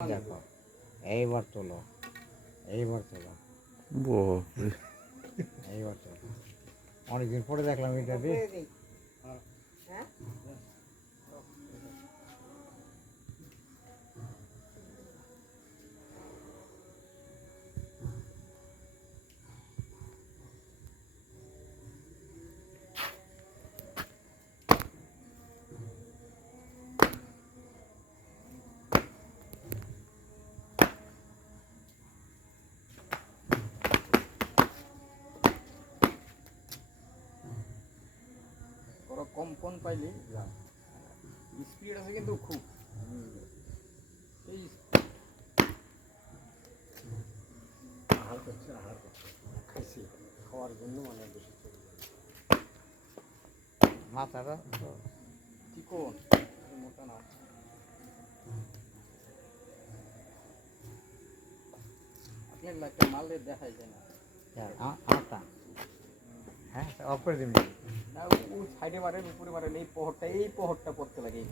দেখো এইবার তোলো, এইবার তোলো, বাপরে এইবার তোলো। অনেকদিন পরে দেখলাম এটা দিয়ে। ওরা কম্পন পাইলে স্পিড আছে কিন্তু খুব এই আহার করছে খাইছি খাওয়ার জন্য মানে বেশি মাথাটা তো চিকন মোটা না আপনার একটা মালে দেখাই যায় না আমারটা, হ্যাঁ অফ করে দিবি। না ও সাইডে মারেন উপরে মারেন এই পহরটা পড়তে লাগে এই